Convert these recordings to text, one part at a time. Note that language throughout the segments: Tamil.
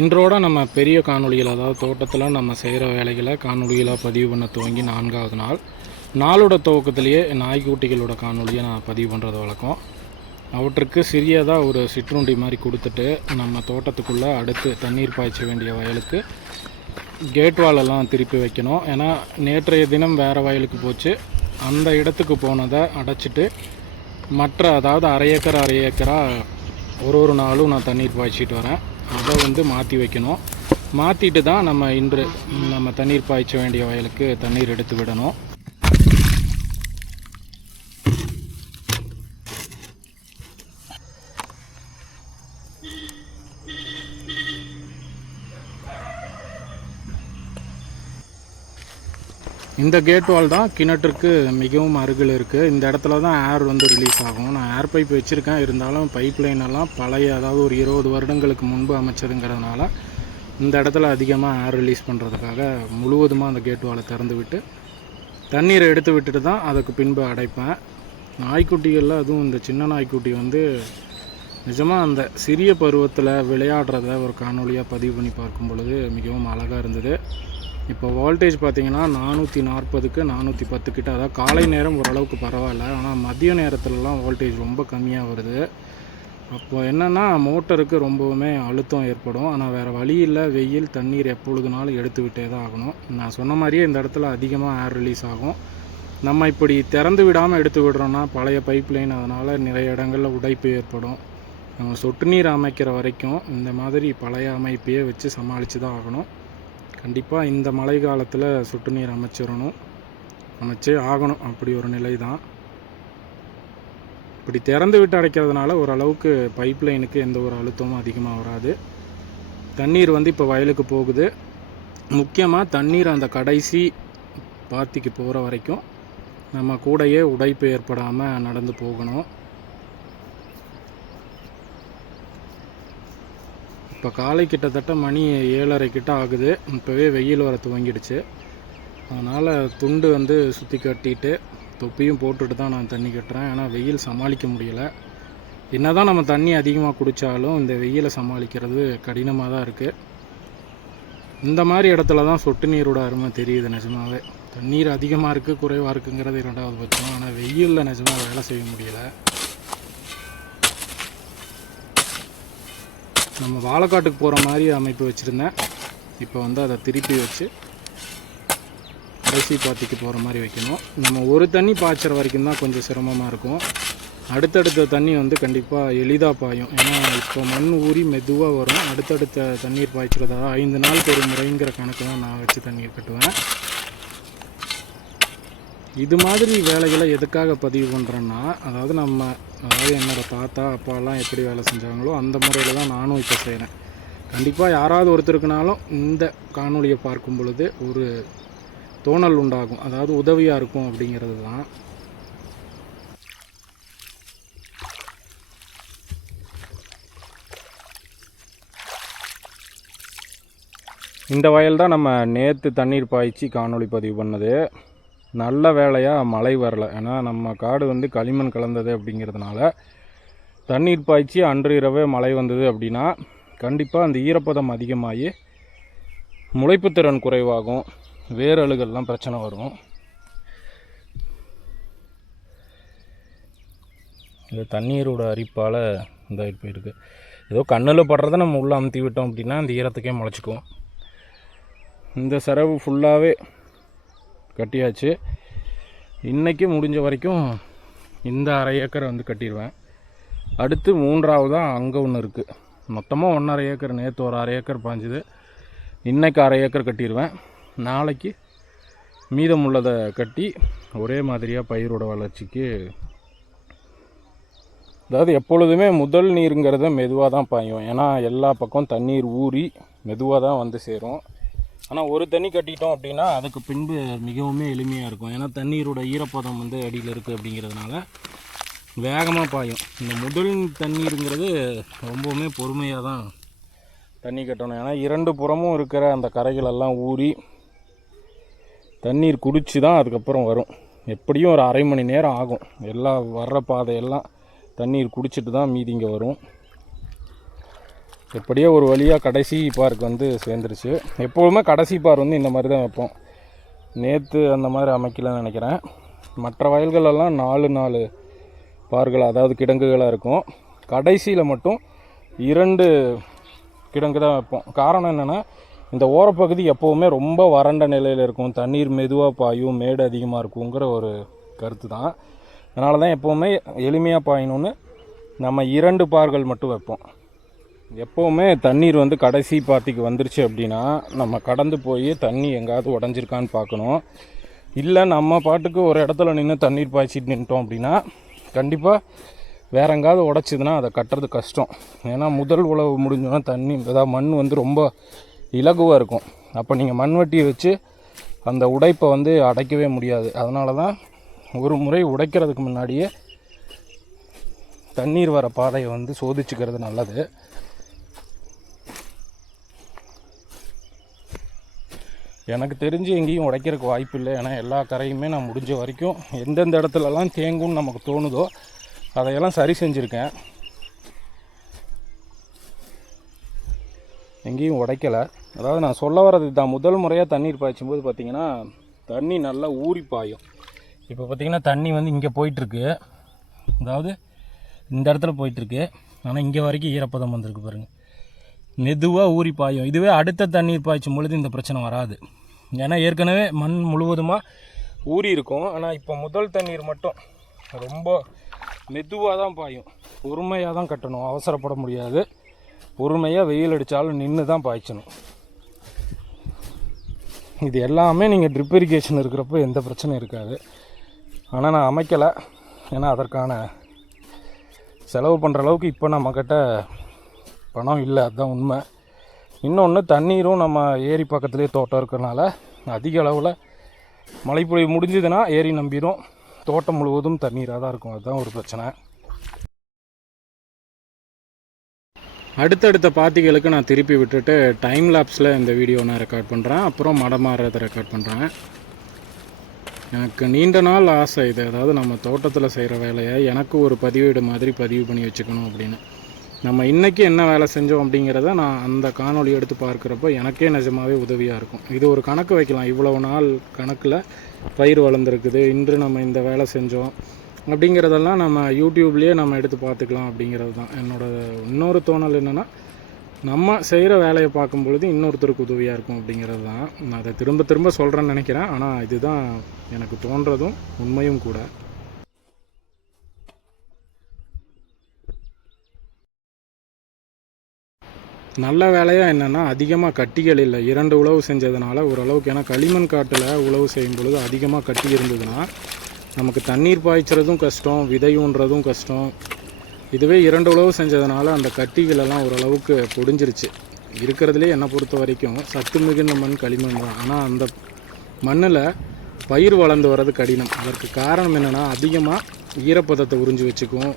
இன்றோட நம்ம பெரிய காணொளிகள், அதாவது தோட்டத்தில் நம்ம செய்கிற வேலைகளை காணொளிகளாக பதிவு பண்ண துவங்கி 4வது நாள். நாளோட துவக்கத்திலேயே நாய்க்குட்டிகளோட காணொலியை நான் பதிவு பண்ணுறது வழக்கம். அவற்றுக்கு சிறியதாக ஒரு சிற்றுண்டி மாதிரி கொடுத்துட்டு நம்ம தோட்டத்துக்குள்ளே அடுத்து தண்ணீர் பாய்ச்ச வேண்டிய வயலுக்கு கேட் வாலெல்லாம் திருப்பி வைக்கணும். ஏன்னா நேற்றைய தினம் வேறு வயலுக்கு போச்சு, அந்த இடத்துக்கு போனதை அடைச்சிட்டு மற்ற, அதாவது அரை ஏக்கராக ஒரு நாளும் நான் தண்ணீர் பாய்ச்சிட்டு வரேன். அதை மாற்றி வைக்கணும். மாற்றிட்டு தான் நம்ம தண்ணீர் பாய்ச்ச வேண்டிய வயலுக்கு தண்ணீர் எடுத்து விடணும். இந்த கேட் வால் தான் கிணற்றுக்கு மிகவும் அருகில் இருக்குது. இந்த இடத்துல தான் ஏர் ரிலீஸ் ஆகும். நான் ஏர் பைப் வச்சுருக்கேன், இருந்தாலும் பைப் லைன் எல்லாம் பழைய, அதாவது ஒரு 20 வருடங்களுக்கு முன்பு அமைச்சதுங்கிறதுனால இந்த இடத்துல அதிகமாக ஏர் ரிலீஸ் பண்ணுறதுக்காக முழுவதுமாக அந்த கேட் வாலை திறந்து விட்டு தண்ணீரை எடுத்து விட்டுட்டு தான் அதுக்கு பின்பு அடைப்பேன். நாய்க்குட்டிகளில் அதுவும் இந்த சின்ன நாய்க்குட்டி நிஜமாக அந்த சிறிய பருவத்தில் விளையாடுறத ஒரு காணொலியாக பதிவு பண்ணி பார்க்கும் பொழுது மிகவும் அழகாக இருந்தது. இப்போ வோல்டேஜ் பார்த்திங்கன்னா 440க்கு 410 கிட்ட, அதாவது காலை நேரம் ஓரளவுக்கு பரவாயில்ல. ஆனால் மதிய நேரத்துலலாம் வோல்டேஜ் ரொம்ப கம்மியாக வருது. அப்போ என்னென்னா மோட்டருக்கு ரொம்பவுமே அழுத்தம் ஏற்படும். ஆனால் வேறு வழி இல்லை, வெயில் தண்ணீர் எப்பொழுதுனாலும் எடுத்து விட்டே தான் ஆகணும். நான் சொன்ன மாதிரியே இந்த இடத்துல அதிகமாக ஏர் ரிலீஸ் ஆகும். நம்ம இப்படி திறந்து விடாமல் எடுத்து விடுறோன்னா பழைய பைப் லைன், அதனால் நிறைய இடங்களில் உடைப்பு ஏற்படும். நம்ம சொட்டு நீர் அமைக்கிற வரைக்கும் இந்த மாதிரி பழைய அமைப்பையே வச்சு சமாளித்து தான் ஆகணும். கண்டிப்பாக இந்த மழை காலத்தில் சொட்டு நீர் அமைச்சே ஆகணும். அப்படி ஒரு நிலை தான். இப்படி திறந்து விட்டு அடைக்கிறதுனால ஓரளவுக்கு பைப் லைனுக்கு எந்த ஒரு அழுத்தமும் அதிகமாக வராது. தண்ணீர் இப்போ வயலுக்கு போகுது. முக்கியமாக தண்ணீர் அந்த கடைசி பாத்திக்கு போகிற வரைக்கும் நம்ம கூடையே உடைப்பு ஏற்படாமல் நடந்து போகணும். இப்போ காலை கிட்டத்தட்ட மணி 7:30 கிட்ட ஆகுது. இப்போவே வெயில் வர துவங்கிடுச்சு. அதனால் துண்டு சுற்றி கட்டிட்டு தொப்பியும் போட்டுட்டு தான் நான் தண்ணி கட்டுறேன். ஏன்னா வெயில் சமாளிக்க முடியலை. என்ன தான் நம்ம தண்ணி அதிகமாக குடித்தாலும் இந்த வெயிலை சமாளிக்கிறது கடினமாக தான் இருக்குது. இந்த மாதிரி இடத்துல தான் சொட்டு நீரோட அருமை தெரியுது. நிஜமாகவே தண்ணீர் அதிகமாக இருக்குது குறைவாக இருக்குங்கிறது 2வது பட்சம். ஆனால் வெயிலில் நிஜமாக வேலை செய்ய முடியலை. நம்ம வாழைக்காட்டுக்கு போகிற மாதிரி அமைப்பு வச்சுருந்தேன். இப்போ அதை திருப்பி வச்சு கடைசி பாத்திக்கு போகிற மாதிரி வைக்கணும். நம்ம ஒரு தண்ணி பாய்ச்சுற வரைக்கும் தான் கொஞ்சம் சிரமமாக இருக்கும். அடுத்தடுத்த தண்ணி கண்டிப்பாக எளிதாக பாயும். ஏன்னா இப்போ மண் ஊறி மெதுவாக வரும். அடுத்தடுத்த தண்ணீர் பாய்ச்சுறதா 5 நாளுக்கு ஒரு முறைங்கிற கணக்கு தான் நான் வச்சு தண்ணீர் கட்டுவேன். இது மாதிரி வேலைகளை எதுக்காக பதிவு பண்ணுறேன்னா, அதாவது என்னோடய தாத்தா அப்பாலாம் எப்படி வேலை செஞ்சாங்களோ அந்த முறையில் தான் நானும் இப்போ செய்கிறேன். கண்டிப்பாக யாராவது ஒருத்தருக்குனாலும் இந்த காணொலியை பார்க்கும் பொழுது ஒரு தோணல் உண்டாகும், அதாவது உதவியாக இருக்கும் அப்படிங்கிறது தான். இந்த வயல் தான் நம்ம நேற்று தண்ணீர் பாய்ச்சி காணொலி பதிவு பண்ணது. நல்ல வேலையாக மழை வரலை. ஏன்னா நம்ம காடு களிமண் கலந்தது அப்படிங்கிறதுனால தண்ணீர் பாய்ச்சி அன்று இரவே மழை வந்தது அப்படின்னா கண்டிப்பாக அந்த ஈரப்பதம் அதிகமாகி முளைப்புத்திறன் குறைவாகும், வேரழுகள்லாம் பிரச்சனை வரும். இந்த தண்ணீரோட அரிப்பால் இதாகிட்டு போயிருக்கு. ஏதோ கண்ணில் படுறத நம்ம உள்ளே அமுத்தி விட்டோம் அப்படின்னா அந்த ஈரத்துக்கே முளைச்சிக்கும். இந்த செரவு ஃபுல்லாகவே கட்டியாச்சு. இன்றைக்கி முடிஞ்ச வரைக்கும் இந்த அரை ஏக்கரை கட்டிடுவேன். அடுத்து 3வதாக அங்கே ஒன்று இருக்குது. மொத்தமாக 1.5 ஏக்கர். நேற்று ஒரு அரை ஏக்கர் பாஞ்சுது. இன்றைக்கி அரை ஏக்கர் கட்டிடுவேன். நாளைக்கு மீதம் உள்ளதை கட்டி ஒரே மாதிரியாக பயிரோட வளர்ச்சிக்கு, அதாவது எப்பொழுதுமே முதல் நீருங்கிறத மெதுவாக தான் பாயும். ஏன்னா எல்லா பக்கம் தண்ணீர் ஊறி மெதுவாக தான் சேரும். ஆனால் ஒரு தண்ணி கட்டிட்டோம் அப்படின்னா அதுக்கு பின்பு மிகவும் எளிமையாக இருக்கும். ஏன்னா தண்ணீரோட ஈரப்பதம் அடியில் இருக்குது அப்படிங்கிறதுனால வேகமாக பாயும். இந்த முதல் தண்ணீருங்கிறது ரொம்பவுமே பொறுமையாக தான் தண்ணி கட்டணும். ஏன்னா 2 புறமும் இருக்கிற அந்த கரைகளெல்லாம் ஊறி தண்ணீர் குடித்து தான் அதுக்கப்புறம் வரும். எப்படியும் ஒரு அரை மணி நேரம் ஆகும். எல்லாம் வர்ற பாதையெல்லாம் தண்ணீர் குடிச்சிட்டு தான் மீதி இங்கே வரும். எப்படியோ ஒரு வழியாக கடைசி பாருக்கு வந்து சேர்ந்துருச்சு. எப்போவுமே கடைசி பார் வந்து இந்த மாதிரி தான் வைப்போம். நேற்று அந்த மாதிரி அமைக்கலன்னு நினைக்கிறேன். மற்ற வயல்களெல்லாம் 4 பார்கள் அதாவது கிடங்குகளாக இருக்கும். கடைசியில் மட்டும் 2 கிடங்கு தான் வைப்போம். காரணம் என்னென்னா, இந்த ஓரப்பகுதி எப்போவுமே ரொம்ப வறண்ட நிலையில் இருக்கும், தண்ணீர் மெதுவாக பாயும், மேடு அதிகமாக இருக்குங்கிற ஒரு கருத்து தான். அதனால தான் எப்போவுமே எளிமையாக பாயணும்னு நம்ம 2 பார்கள் மட்டும் வைப்போம். எப்போவுமே தண்ணீர் வந்து கடைசி பாத்திக்கு வந்துருச்சு அப்படின்னா நம்ம கடந்து போய் தண்ணி எங்கேயாவது உடஞ்சிருக்கான்னு பார்க்கணும். இல்லை நம்ம பாட்டுக்கு ஒரு இடத்துல நின்று தண்ணீர் பாய்ச்சிட்டு நின்ட்டோம் அப்படின்னா கண்டிப்பாக வேற எங்காவது உடச்சிதுன்னா அதை கட்டுறது கஷ்டம். ஏன்னா முதல் உழவு முடிஞ்சோன்னா தண்ணி அதாவது மண் வந்து ரொம்ப இலகுவாக இருக்கும். அப்போ நீங்கள் மண்வெட்டியை வச்சு அந்த உடைப்பை வந்து அடைக்கவே முடியாது. அதனால தான் ஒரு முறை உடைக்கிறதுக்கு முன்னாடியே தண்ணீர் வர பாதையை வந்து சோதிச்சுக்கிறது நல்லது. எனக்கு தெரிஞ்சு எங்கேயும் உடைக்கிறதுக்கு வாய்ப்பு இல்லை. ஏன்னா எல்லா கரையுமே நான் முடிஞ்ச வரைக்கும் எந்தெந்த இடத்துலலாம் தேங்கும்னு நமக்கு தோணுதோ அதையெல்லாம் சரி செஞ்சுருக்கேன். எங்கேயும் உடைக்கலை. அதாவது நான் சொல்ல வர்றது தான், முதல் முறையாக தண்ணீர் பாய்ச்சும் போது பார்த்திங்கன்னா தண்ணி நல்லா ஊறி பாயும். இப்போ பார்த்திங்கன்னா தண்ணி வந்து இங்கே போயிட்டுருக்கு, அதாவது இந்த இடத்துல போயிட்டுருக்கு. ஆனால் இங்கே வரைக்கும் ஈரப்பதம் வந்திருக்கு பாருங்கள், மெதுவாக ஊறி பாயும். இதுவே அடுத்த தண்ணீர் பாய்ச்சும் பொழுது இந்த பிரச்சனை வராது. ஏன்னா ஏற்கனவே மண் முழுவதுமாக ஊறி இருக்கும். ஆனால் இப்போ முதல் தண்ணீர் மட்டும் ரொம்ப மெதுவாக தான் பாயும். பொறுமையாக தான் கட்டணும், அவசரப்பட முடியாது. பொறுமையாக வெயில் அடித்தாலும் நின்று தான் பாய்ச்சணும். இது எல்லாமே நீங்கள் ட்ரிப் இரிகேஷன் இருக்கிறப்போ எந்த பிரச்சனையும் இருக்காது. ஆனால் நான் அமைக்கலை, ஏன்னா அதற்கான செலவு பண்ணுற அளவுக்கு இப்போ நம்மக்கிட்ட பணம் இல்லை, அதுதான் உண்மை. இன்னொன்று, தண்ணீரும் நம்ம ஏரி பக்கத்துலேயே தோட்டம் இருக்கிறனால அதிக அளவில் மழைப்பொழிவு முடிஞ்சதுன்னா ஏரி நம்பிடும், தோட்டம் முழுவதும் தண்ணீராக தான் இருக்கும். அதுதான் ஒரு பிரச்சனை. அடுத்தடுத்த பாத்திகளுக்கு நான் திருப்பி விட்டுட்டு டைம் லேப்ஸில் இந்த வீடியோ நான் ரெக்கார்ட் பண்ணுறேன். அப்புறம் மடம் மாறுறதை ரெக்கார்ட் பண்ணுறேன். எனக்கு நீண்ட நாள் ஆசை இது, அதாவது நம்ம தோட்டத்தில் செய்கிற வேலையை எனக்கு ஒரு பதிவேடு மாதிரி பதிவு பண்ணி வச்சுக்கணும் அப்படின்னு. நம்ம இன்றைக்கி என்ன வேலை செஞ்சோம் அப்படிங்கிறத நான் அந்த காணொலி எடுத்து பார்க்குறப்போ எனக்கே நிஜமாகவே உதவியாக இருக்கும். இது ஒரு கணக்கு வைக்கலாம், இவ்வளவு நாள் கணக்கில் பயிர் வளர்ந்துருக்குது, இன்று நம்ம இந்த வேலை செஞ்சோம் அப்படிங்கிறதெல்லாம் நம்ம யூடியூப்லேயே நம்ம எடுத்து பார்த்துக்கலாம் அப்படிங்கிறது தான் என்னோடய இன்னொரு தோணல். என்னென்னா, நம்ம செய்கிற வேலையை பார்க்கும் பொழுது இன்னொருத்தருக்கு உதவியாக இருக்கும் அப்படிங்கிறது தான். நான் அதை திரும்ப திரும்ப சொல்கிறேன்னு நினைக்கிறேன், ஆனால் இதுதான் எனக்கு தோன்றதும் உண்மையும் கூட. நல்ல வேலையாக என்னென்னா, அதிகமாக கட்டிகள் இல்லை. 2 உழவு செஞ்சதுனால ஓரளவுக்கு, ஏன்னா களிமண் காட்டில் உழவு செய்யும் பொழுது அதிகமாக கட்டி இருந்ததுன்னா நமக்கு தண்ணீர் பாய்ச்சறதும் கஷ்டம், விதையுன்றதும் கஷ்டம். இதுவே 2 உழவு செஞ்சதுனால அந்த கட்டிகளெல்லாம் ஓரளவுக்கு பொடிஞ்சிருச்சு. இருக்கிறதுலே என்னை பொறுத்த வரைக்கும் சத்து மிகுந்த மண் களிமண் தான். ஆனால் அந்த மண்ணில் பயிர் வளர்ந்து வர்றது கடினம். அதற்கு காரணம் என்னென்னா, அதிகமாக ஈரப்பதத்தை உறிஞ்சி வச்சுக்கும்,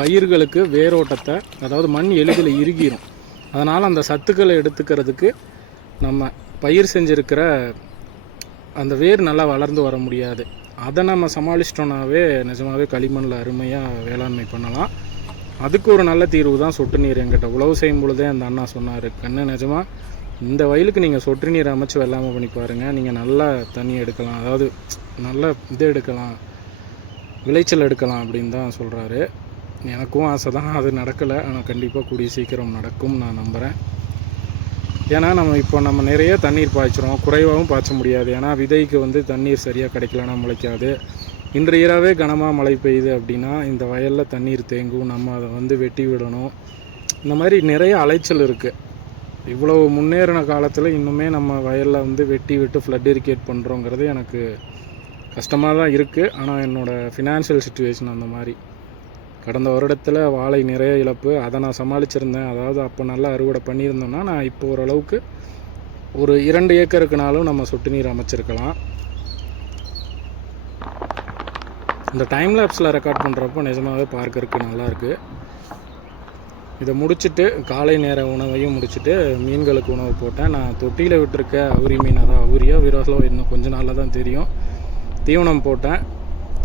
பயிர்களுக்கு வேரோட்டத்தை, அதாவது மண் எளிதில் இறுகிரும். அதனால் அந்த சத்துக்களை எடுத்துக்கிறதுக்கு நம்ம பயிர் செஞ்சுருக்கிற அந்த வேர் நல்லா வளர்ந்து வர முடியாது. அதை நம்ம சமாளிச்சிட்டோன்னாவே நிஜமாகவே களிமண்ணில் அருமையாக வேளாண்மை பண்ணலாம். அதுக்கு ஒரு நல்ல தீர்வு தான் சொட்டு நீர். என்கிட்ட உழவு செய்யும் பொழுதே அந்த அண்ணா சொன்னார், கண்ணு நிஜமாக இந்த வயலுக்கு நீங்கள் சொட்டு நீர் அமைச்சு வெள்ளாமல் பண்ணி பாருங்கள், நீங்கள் நல்லா தண்ணி எடுக்கலாம், அதாவது நல்ல இது எடுக்கலாம், விளைச்சல் எடுக்கலாம் அப்படின்னு தான் சொல்கிறாரு. எனக்கும் ஆசை தான், அது நடக்கலை. ஆனால் கண்டிப்பாக கூடிய சீக்கிரம் நடக்கும் நான் நம்புகிறேன். ஏன்னா நம்ம நிறைய தண்ணீர் பாய்ச்சிரும், குறைவாகவும் பாய்ச்ச முடியாது. ஏன்னா விதைக்கு வந்து தண்ணீர் சரியாக கிடைக்கலன்னா முளைக்காது. இன்று இரவே கனமாக மழை பெய்யுது அப்படின்னா இந்த வயலில் தண்ணீர் தேங்கும், நம்ம அதை வந்து வெட்டி விடணும். இந்த மாதிரி நிறைய அலைச்சல் இருக்குது. இவ்வளவு முன்னேறின காலத்தில் இன்னுமே நம்ம வயலில் வந்து வெட்டி விட்டு ஃப்ளட் இரிகேட் பண்ணுறோங்கிறது எனக்கு கஷ்டமாக தான் இருக்குது. ஆனால் என்னோடய ஃபினான்ஷியல் சுச்சுவேஷன் அந்த மாதிரி. கடந்த வருடத்தில் வாழை நிறைய இழப்பு, அதை நான் சமாளிச்சிருந்தேன். அதாவது அப்போ நல்லா அறுவடை பண்ணியிருந்தோன்னா நான் இப்போ ஓரளவுக்கு ஒரு 2 ஏக்கருக்குனாலும் நம்ம சொட்டு நீர் அமைச்சிருக்கலாம். இந்த டைம் லேப்ஸில் ரெக்கார்ட் பண்ணுறப்போ நிஜமாகவே பார்க்கறதுக்கு நல்லாயிருக்கு. இதை முடிச்சுட்டு காலை நேர உணவையும் முடிச்சுட்டு மீன்களுக்கு உணவு போட்டேன். நான் தொட்டியில் விட்டுருக்க அவுரி மீன், அதான் அவுரியா விரோசலோ இன்னும் கொஞ்ச நாளில் தான் தெரியும், தீவனம் போட்டேன்.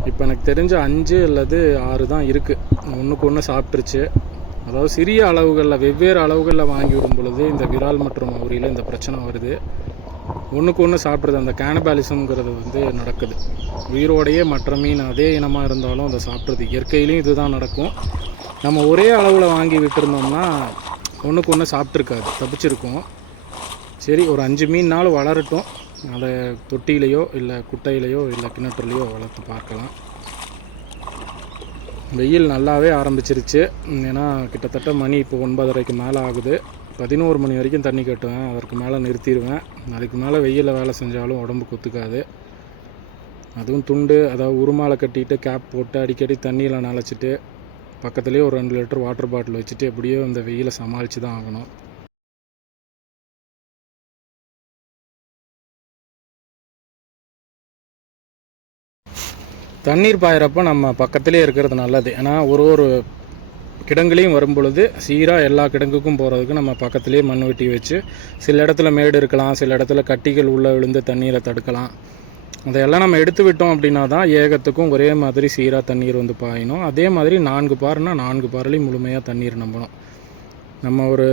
இப்போ எனக்கு தெரிஞ்ச 5 அல்லது 6 தான் இருக்குது. ஒன்றுக்கு ஒன்று சாப்பிட்ருச்சு. அதாவது சிறிய அளவுகளில் வெவ்வேறு அளவுகளில் வாங்கி விடும் பொழுது இந்த விரால் மற்றும் அவுரியில் இந்த பிரச்சனை வருது. ஒன்றுக்கு ஒன்று சாப்பிட்றது, அந்த கேனபாலிசம்ங்கிறது வந்து நடக்குது. உயிரோடையே மற்ற மீன் அதே இனமாக இருந்தாலும் அதை சாப்பிட்றது இயற்கையிலையும் இதுதான் நடக்கும். நம்ம ஒரே அளவில் வாங்கி விட்டுருந்தோம்னா ஒன்றுக்கு ஒன்று சாப்பிட்ருக்காது, தப்பிச்சிருக்கும். சரி, ஒரு 5 மீன்னாலும் வளரட்டும், அதை தொட்டியிலையோ இல்லை குட்டையிலையோ இல்லை கிணற்றுலையோ வளர்த்து பார்க்கலாம். வெயில் நல்லாவே ஆரம்பிச்சிருச்சு. ஏன்னா கிட்டத்தட்ட மணி இப்போ 9:30க்கு மேலே ஆகுது. 11 மணி வரைக்கும் தண்ணி கட்டுவேன், அதற்கு மேலே நிறுத்திடுவேன். அதுக்கு மேலே வெயிலில் வேலை செஞ்சாலும் உடம்புக்கு ஒத்துக்காது. அதுவும் துண்டு, அதாவது உருமாலை கட்டிட்டு கேப் போட்டு அடிக்கடி தண்ணியில் நனைச்சிட்டு பக்கத்துலேயே ஒரு 2 லிட்டர் வாட்டர் பாட்டில் வச்சுட்டு எப்படியோ இந்த வெயிலை சமாளித்து தான் ஆகணும். தண்ணீர் பாயிறப்போ நம்ம பக்கத்துலேயே இருக்கிறது நல்லது. ஏன்னா ஒரு கிடங்குலையும் வரும் பொழுது சீராக எல்லா கிடங்குக்கும் போகிறதுக்கு நம்ம பக்கத்துலேயே மண் வெட்டி வச்சு, சில இடத்துல மேடு இருக்கலாம், சில இடத்துல கட்டிகள் உள்ளே விழுந்து தண்ணீரை தடுக்கலாம். அதையெல்லாம் நம்ம எடுத்து விட்டோம் அப்படின்னா தான் ஏகத்துக்கும் ஒரே மாதிரி சீராக தண்ணீர் வந்து பாயணும். அதே மாதிரி 4 பார்னா 4 பார்லையும் முழுமையாக தண்ணீர் நம்பணும். நம்ம ஒரு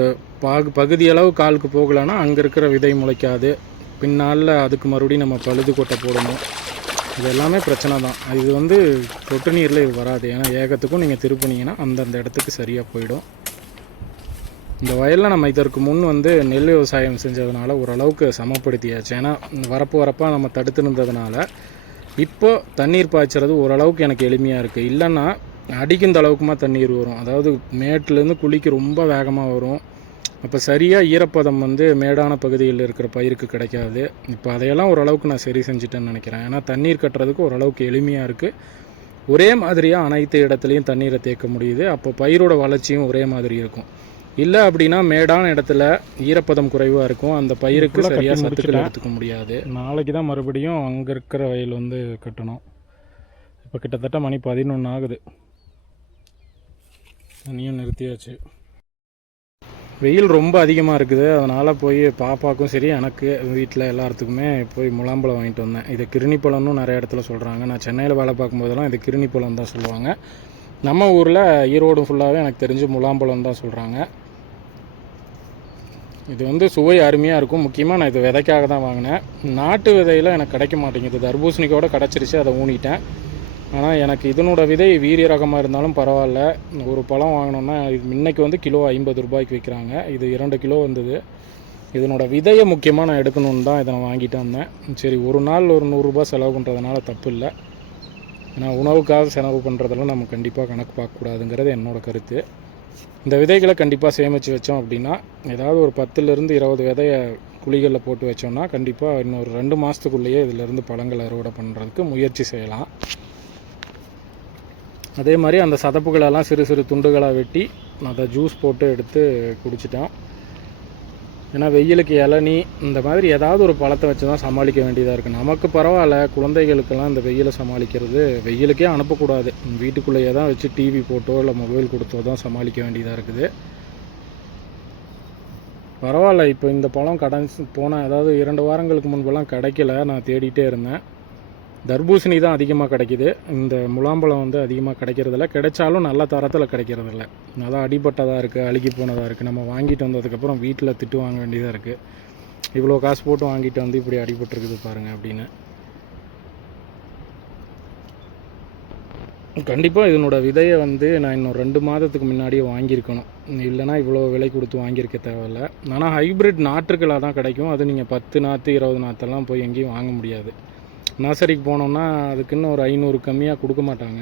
பகுதியளவு காலுக்கு போகலைன்னா அங்கே இருக்கிற விதை முளைக்காது. பின்னால் அதுக்கு மறுபடியும் நம்ம பழுது கொட்டை போடணும். இது எல்லாமே பிரச்சனை தான். இது வந்து தொட்டு நீரில் இது வராது. ஏன்னா ஏகத்துக்கும் நீங்கள் திருப்பினீங்கன்னா அந்தந்த இடத்துக்கு சரியாக போயிடும். இந்த வயலில் நம்ம இதற்கு முன் வந்து நெல் விவசாயம் செஞ்சதுனால ஓரளவுக்கு சமப்படுத்தியாச்சு. ஏன்னா வரப்பாக நம்ம தடுத்து இருந்ததுனால இப்போ தண்ணீர் பாய்ச்சறது ஓரளவுக்கு எனக்கு எளிமையாக இருக்குது. இல்லைன்னா அடிக்கின்ற அளவுக்குமா தண்ணீர் வரும். அதாவது மேட்டிலேருந்து குழிக்கு ரொம்ப வேகமாக வரும். அப்போ சரியாக ஈரப்பதம் வந்து மேடான பகுதியில் இருக்கிற பயிருக்கு கிடைக்காது. இப்போ அதையெல்லாம் ஓரளவுக்கு நான் சரி செஞ்சுட்டேன்னு நினைக்கிறேன். ஏன்னா தண்ணீர் கட்டுறதுக்கு ஓரளவுக்கு எளிமையாக இருக்குது. ஒரே மாதிரியாக அனைத்து இடத்துலையும் தண்ணீரை தேக்க முடியுது. அப்போ பயிரோட வளர்ச்சியும் ஒரே மாதிரி இருக்கும். இல்லை அப்படின்னா மேடான இடத்துல ஈரப்பதம் குறைவாக இருக்கும், அந்த பயிருக்கு சரியாக சத்துக்கள் எடுத்துக்க முடியாது. நாளைக்கு தான் மறுபடியும் அங்கே இருக்கிற வயல் வந்து கட்டணும். இப்போ கிட்டத்தட்ட மணி 11 ஆகுது. தண்ணியும் நிறுத்தியாச்சு. வெயில் ரொம்ப அதிகமாக இருக்குது. அதனால் போய் பாப்பாக்கும் சரி எனக்கு வீட்டில் எல்லாத்துக்குமே போய் முலாம்பழம் வாங்கிட்டு வந்தேன். இது கிருணிப்பழம்னு நிறைய இடத்துல சொல்கிறாங்க. நான் சென்னையில் வேலை பார்க்கும்போதெல்லாம் இது கிருணிப்பழம் தான் சொல்லுவாங்க. நம்ம ஊரில் ஈரோடு ஃபுல்லாகவே எனக்கு தெரிஞ்சு முலாம்பழம் தான் சொல்கிறாங்க. இது வந்து சுவை அருமையாக இருக்கும். முக்கியமாக நான் இது விதைக்காக தான் வாங்கினேன். நாட்டு விதையில் எனக்கு கிடைக்க மாட்டேங்குது. தர்பூசணிக்கோட கிடச்சிருச்சு, அதை ஊனிட்டேன். ஆனால் எனக்கு இதனோட விதை வீரிய ரகமாக இருந்தாலும் பரவாயில்ல. ஒரு பழம் வாங்கினோன்னா இது இன்றைக்கி வந்து கிலோ 50 ரூபாய்க்கு விற்கிறாங்க. இது 2 கிலோ வந்தது. இதனோட விதையை முக்கியமாக நான் எடுக்கணுன்னு தான் இதை நான் வாங்கிட்டு வந்தேன். சரி, ஒரு நாள் ஒரு 100 ரூபா செலவு பண்ணுறதுனால தப்பு இல்லை. ஏன்னா உணவுக்காக செலவு பண்ணுறதெல்லாம் நம்ம கண்டிப்பாக கணக்கு பார்க்கக்கூடாதுங்கிறது என்னோடய கருத்து. இந்த விதைகளை கண்டிப்பாக சேமித்து வச்சோம் அப்படின்னா ஏதாவது ஒரு 10லேருந்து 20 விதையை குழிகளில் போட்டு வச்சோம்னா கண்டிப்பாக இன்னொரு 2 மாதத்துக்குள்ளேயே இதிலேருந்து பழங்கள் அறுவடை பண்ணுறதுக்கு முயற்சி செய்யலாம். அதே மாதிரி அந்த சதப்புகளெல்லாம் சிறு சிறு துண்டுகளாக வெட்டி அதை ஜூஸ் போட்டு எடுத்து குடிச்சிட்டோம். ஏன்னா வெயிலுக்கு இளநீ இந்த மாதிரி ஏதாவது ஒரு பழத்தை வச்சு தான் சமாளிக்க வேண்டியதாக இருக்குது. நமக்கு பரவாயில்ல, குழந்தைகளுக்கெல்லாம் இந்த வெயிலை சமாளிக்கிறது, வெயிலுக்கே அனுப்பக்கூடாது. வீட்டுக்குள்ளேயே தான் வச்சு டிவி போட்டோ இல்லை மொபைல் கொடுத்தோ தான் சமாளிக்க வேண்டியதாக இருக்குது. பரவாயில்ல, இப்போ இந்த பழம் போன அதாவது 2 வாரங்களுக்கு முன்பெல்லாம் கிடைக்கல, நான் தேடிகிட்டே இருந்தேன். தர்பூசணி தான் அதிகமாக கிடைக்கிது. இந்த முலாம்பழம் வந்து அதிகமாக கிடைக்கிறதில்ல. கிடைச்சாலும் நல்ல தரத்தில் கிடைக்கிறதில்ல. நல்லா அடிபட்டதாக இருக்குது, அழுகி போனதாக இருக்குது. நம்ம வாங்கிட்டு வந்ததுக்கப்புறம் வீட்டில் திட்டு வாங்க வேண்டியதாக இருக்குது. இவ்வளோ காசு போட்டு வாங்கிட்டு வந்து இப்படி அடிபட்டுருக்குது பாருங்கள் அப்படின்னு. கண்டிப்பாக இதனோட விதையை வந்து நான் இன்னும் 2 மாதத்துக்கு முன்னாடியே வாங்கியிருக்கணும். இல்லைனா இவ்வளோ விலை கொடுத்து வாங்கியிருக்க தேவையில்ல. ஆனால் ஹைப்ரிட் நாற்றுக்களாக தான் கிடைக்கும். அது நீங்கள் 10 நாற்று 20 நாற்றெல்லாம் போய் எங்கேயும் வாங்க முடியாது. நர்சரிக்கு போனோம்னா அதுக்குன்னு ஒரு 500 கம்மியாக கொடுக்க மாட்டாங்க.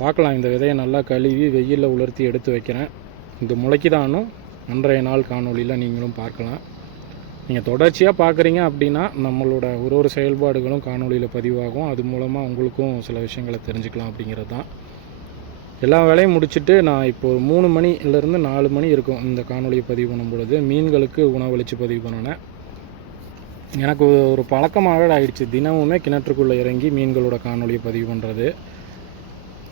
பார்க்கலாம், இந்த விதையை நல்லா கழுவி வெயிலில் உலர்த்தி எடுத்து வைக்கிறேன். இது முளைக்குதானும் அன்றைய நாள் காணொலியில் நீங்களும் பார்க்கலாம். நீங்கள் தொடர்ச்சியாக பார்க்குறீங்க அப்படின்னா நம்மளோட ஒரு செயல்பாடுகளும் காணொலியில் பதிவாகும். அது மூலமாக உங்களுக்கும் சில விஷயங்களை தெரிஞ்சுக்கலாம் அப்படிங்கிறது தான். எல்லா வேலையும் முடிச்சுட்டு நான் இப்போ ஒரு 3 மணிலேருந்து 4 மணி இருக்கும் இந்த காணொலியை பதிவு பண்ணும் பொழுது மீன்களுக்கு உணவளித்து பதிவு பண்ணினேன். எனக்கு ஒரு பழக்கமாகவே ஆகிடுச்சு. தினமுமே கிணற்றுக்குள்ளே இறங்கி மீன்களோட காணொலியை பதிவு பண்ணுறது.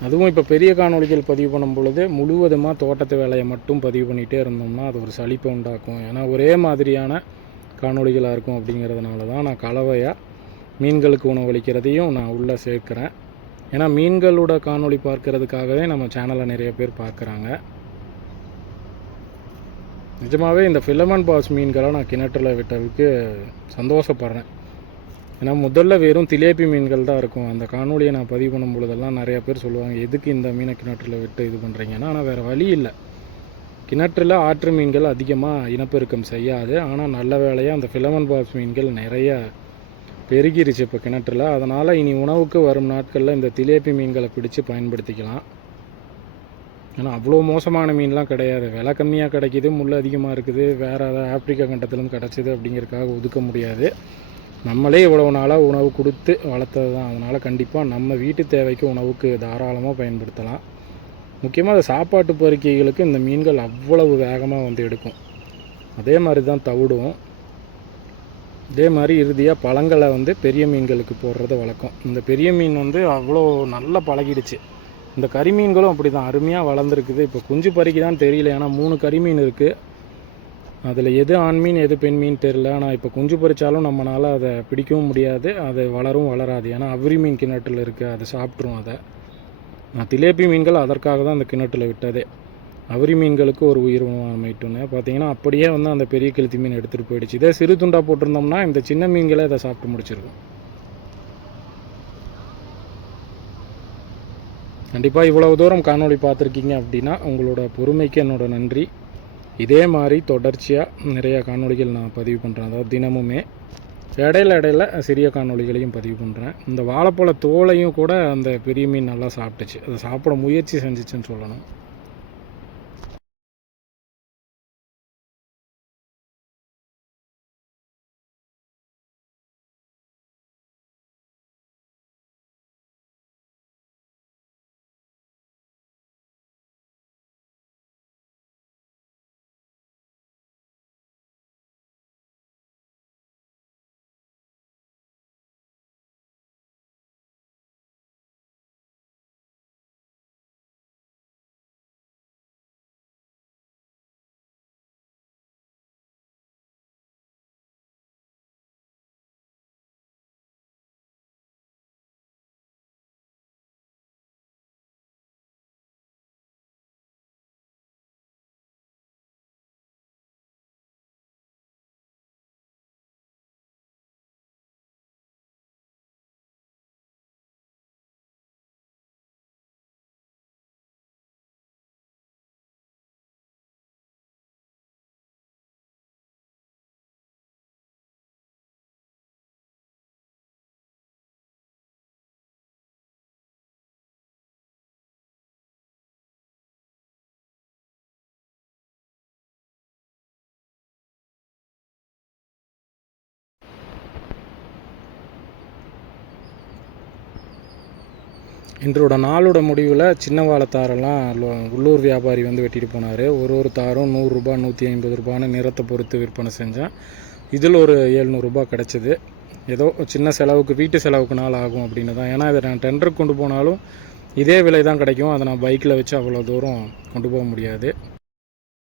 அதுவும் இப்போ பெரிய காணொலிகள் பதிவு பண்ணும் பொழுது முழுவதுமாக தோட்டத்து வேலையை மட்டும் பதிவு பண்ணிகிட்டே இருந்தோம்னா அது ஒரு சலிப்பை உண்டாக்கும். ஏன்னா ஒரே மாதிரியான காணொலிகளாக இருக்கும். அப்படிங்கிறதுனால தான் நான் கலவையாக மீன்களுக்கு உணவளிக்கிறதையும் நான் உள்ளே சேர்க்குறேன். ஏன்னா மீன்களோட காணொலி பார்க்கறதுக்காகவே நம்ம சேனலை நிறைய பேர் பார்க்குறாங்க. நிஜமாகவே இந்த ஃபிலமன் பாஸ் மீன்களை நான் கிணற்றுல விட்டதுக்கு சந்தோஷப்படுறேன். ஏன்னா முதல்ல வெறும் திலேப்பி மீன்கள் தான் இருக்கும். அந்த காணொலியை நான் பதிவு பண்ணும் பொழுதெல்லாம் நிறையா பேர் சொல்லுவாங்க, எதுக்கு இந்த மீனை கிணற்றுல விட்டு இது பண்ணுறீங்கன்னா. ஆனால் வேறு வழி இல்லை. கிணற்றில் ஆற்று மீன்கள் அதிகமாக இனப்பெருக்கம் செய்யாது. ஆனால் நல்ல வேளையாக அந்த ஃபிலமன் பாஸ் மீன்கள் நிறைய பெருகிருச்சு இப்போ கிணற்றில். அதனால் இனி உணவுக்கு வரும் நாட்களில் இந்த திலேப்பி மீன்களை பிடிச்சி பயன்படுத்திக்கலாம். ஏன்னா அவ்வளோ மோசமான மீன்லாம் கிடையாது. விலை கம்மியாக கிடைக்கிது, முள் அதிகமாக இருக்குது, வேறு ஏதாவது ஆப்பிரிக்கா கண்டத்திலும் கிடச்சிது அப்படிங்கிறதுக்காக ஒதுக்க முடியாது. நம்மளே இவ்வளோ நாளாக உணவு கொடுத்து வளர்த்தது தான். அதனால் கண்டிப்பாக நம்ம வீட்டு தேவைக்கு உணவுக்கு தாராளமாக பயன்படுத்தலாம். முக்கியமாக அந்த சாப்பாட்டு பருக்கைகளுக்கு இந்த மீன்கள் அவ்வளவு வேகமாக வந்து எடுக்கும். அதே மாதிரி தான் தவிடும். இதே மாதிரி இறுதியாக பழங்களை வந்து பெரிய மீன்களுக்கு போடுறது வழக்கம். இந்த பெரிய மீன் வந்து அவ்வளோ நல்லா பழகிடுச்சு. இந்த கரிமீன்களும் அப்படி தான் அருமையாக வளர்ந்துருக்குது. இப்போ குஞ்சு பறிக்க தான் தெரியல, ஏன்னா 3 கரிமீன் இருக்குது. அதில் எது ஆண் மீன் எது பெண் மீன் தெரில. ஆனால் இப்போ குஞ்சு பறித்தாலும் நம்மளால் அதை பிடிக்கவும் முடியாது, அது வளராது. ஏன்னா அவ்ரி மீன் கிணற்றில் இருக்குது, அதை சாப்பிட்ரும். அதை நான் திலேப்பி மீன்கள் அதற்காக தான் அந்த கிணற்றில் விட்டதே. அவ்ரி மீன்களுக்கு ஒரு உயிர் அமைட்டுன்னு பார்த்தீங்கன்னா அப்படியே வந்து அந்த பெரிய கெளுத்தி மீன் எடுத்துகிட்டு போயிடுச்சு. இதே சிறு துண்டாக போட்டிருந்தோம்னா இந்த சின்ன மீன்களை அதை சாப்பிட்டு முடிச்சிருக்கும். கண்டிப்பாக இவ்வளவு தூரம் காணொளி பார்த்துருக்கீங்க அப்படின்னா உங்களோட பொறுமைக்கு என்னோட நன்றி. இதே மாதிரி தொடர்ச்சியாக நிறையா காணொளிகள் நான் பதிவு பண்ணுறேன். அதாவது தினமுமே இடையில சிறிய காணொளிகளையும் பதிவு பண்ணுறேன். இந்த வாழைப்பழ தோலையும் கூட அந்த பெரிய மீன் நல்லா சாப்பிட்டுச்சு. அதை சாப்பிட முயற்சி செஞ்சிச்சுன்னு சொல்லணும். இன்றோட நாளோட முடிவில் சின்ன வாழைத்தாரெல்லாம் உள்ளூர் வியாபாரி வந்து வெட்டிட்டு போனார். ஒரு தாரும் 100 ரூபா 150 ரூபான்னு நிறத்தை பொறுத்து விற்பனை செஞ்சேன். இதில் ஒரு 700 ரூபா கிடச்சிது. ஏதோ சின்ன செலவுக்கு வீட்டு செலவுக்கு நாள் ஆகும் அப்படின்னு தான். ஏன்னா இதை நான் டெண்டருக்கு கொண்டு போனாலும் இதே விலை தான் கிடைக்கும். அதை நான் பைக்கில் வச்சு அவ்வளோ தூரம் கொண்டு போக முடியாது.